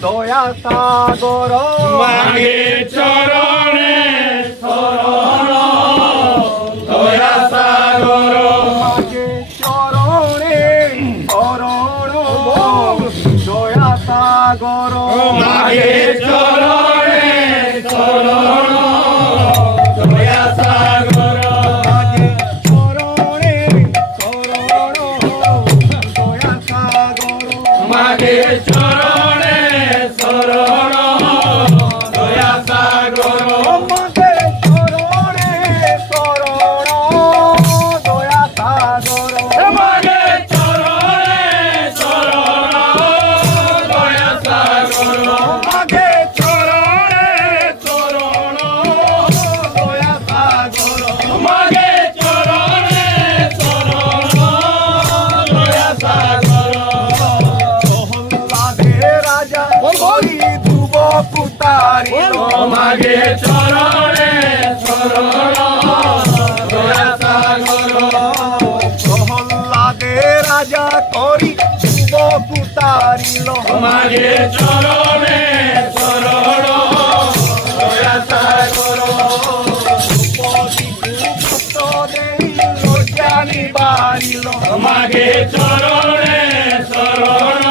দয়া সাগর মাগে চরণে শরণ দয়া সাগর মাগে চরণে শরণ দয়া সাগর মাগে চরণে শরণ দয়া সাগর মাগে চরণে শরণ দয়া সাগর মাগে চরণে শরণ দয়া সাগর মাগে চরণে শরণ দয়া সাগর মাগে চরণে শরণ দয়া সাগর মাগে চরণে শরণ দয়া সাগর মাগে চরণে শরণ দয়া সাগর প্রহ্লাদে রাজা হরি ধ্রুব কুতারিল মাগে চরণে শরণ দয়া সাগর প্রহ্লাদে রাজা করি ধ্রুব কুতারিল মাগে চরণে শরণ দয়া সাগর জানি বারিল মাগে চরণে শরণ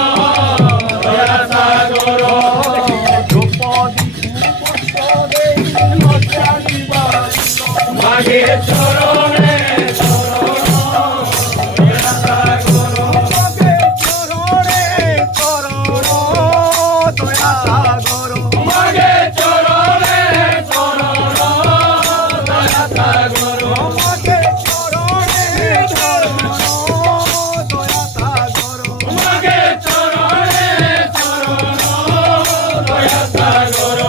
দয়া সাগর দ্রৌপদী জানি বারিল মাগে চরণে শরণ দয়া সাগর মাগে চরণে চরণ দয়া সাগর মাগে চরণে শরণ দয়া সাগর মাগে চরণে চরণ দয়া সাগর মাগে চরণে শরণ দয়া সাগর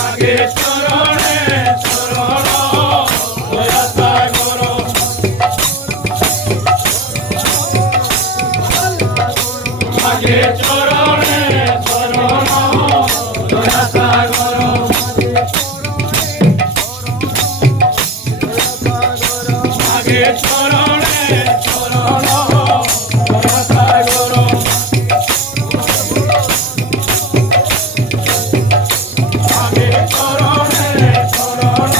মাগে চরণে শরণ দয়া সাগর মাগে চরণে শরণ দয়া সাগর মাগে চরণে শরণ দয়া সাগর মাগে চরণে শরণ